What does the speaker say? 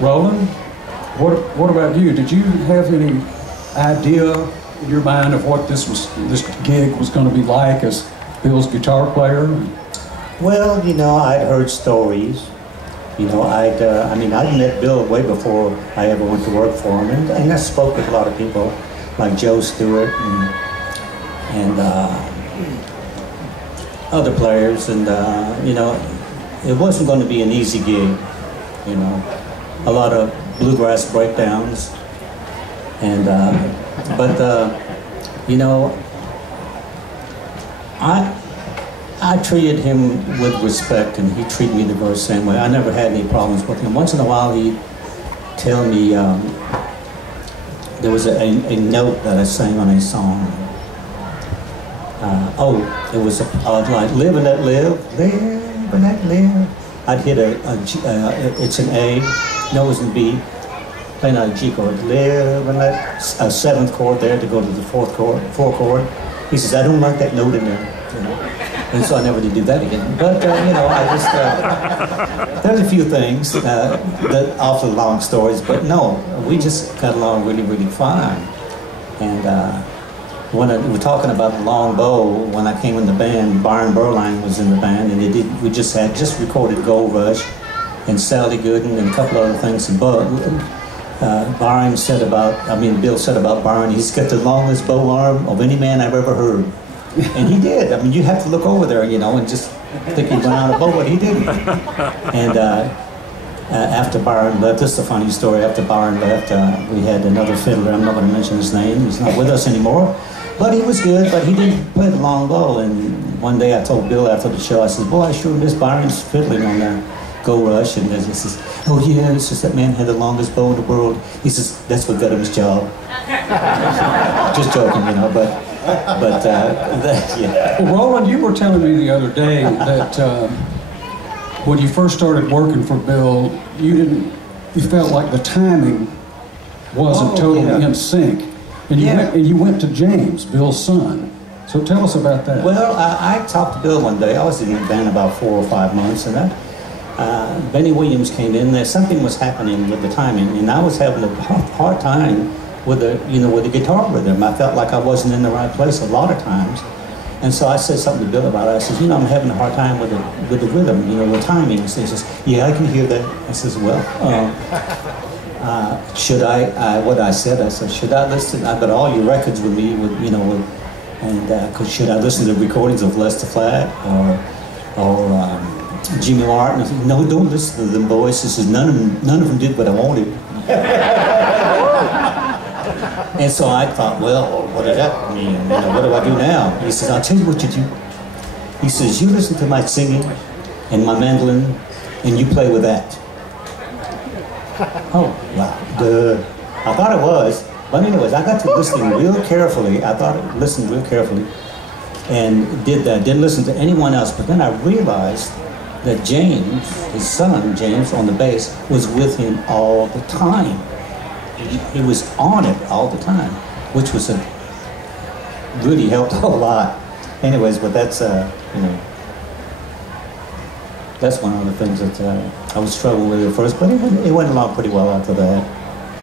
Roland, what about you? Did you have any idea in your mind of what this gig was going to be like as Bill's guitar player? Well, you know, I'd heard stories. You know, I'd met Bill way before I ever went to work for him, and I spoke with a lot of people, like Joe Stewart and other players, and you know, it wasn't going to be an easy gig. You know, a lot of bluegrass breakdowns, and you know, I treated him with respect, and he treated me the very same way. I never had any problems with him. Once in a while, he'd tell me there was a note that I sang on a song. It was like live and let live, live and let live. I'd hit it's an A, no, it was in B, playing on a G chord, live and let, a 7th chord there to go to the 4th chord. He says, I don't like that note in there, you know. And so I never did do that again. But, you know, I just, there's a few things that awfully long stories, but no, we just got along really, really fine. And when we were talking about the long bow, when I came in the band, Byron Berline was in the band, and we just recorded Gold Rush and Sally Gooden and a couple other things. And Byron said Bill said about Byron, he's got the longest bow arm of any man I've ever heard. And he did. I mean, you have to look over there, you know, and just think he went out a bow, but he didn't. And after Byron left, this is a funny story, after Byron left, we had another fiddler, I'm not going to mention his name, he's not with us anymore, but he was good, but he didn't play the long bow. And one day I told Bill after the show, I said, boy, I sure miss Byron's fiddling on that Go Rush. And he says, oh yeah, it's just that man had the longest bow in the world. He says, that's what got him his job. Just joking, you know, but yeah. Well, Roland, you were telling me the other day that when you first started working for Bill, you felt like the timing wasn't totally in sync. And you went to James, Bill's son. So tell us about that. Well, I talked to Bill one day. I was in the band about 4 or 5 months, and Benny Williams came in there. Something was happening with the timing, and I was having a hard time with the guitar rhythm. I felt like I wasn't in the right place a lot of times. And so I said something to Bill about it. I said, you know, I'm having a hard time with the rhythm, you know, with timing. He says, yeah, I can hear that. I says, well, should I said, should I listen? I've got all your records with me, should I listen to recordings of Lester Flatt or Jimmy Martin? I said, no, don't listen to them boys. He says, none of them did what I wanted. And so I thought, well, what does that mean? You know, what do I do now? He says, I'll tell you what you do. He says, you listen to my singing and my mandolin, and you play with that. Oh, wow. I thought it was. But anyways, I got to listening real carefully. Listened real carefully and did that. Didn't listen to anyone else. But then I realized that James, his son, James, on the bass, was with him all the time. He was on it all the time, which was really helped a lot. Anyways, but that's you know, that's one of the things that I was struggling with at first, but it went along pretty well after that.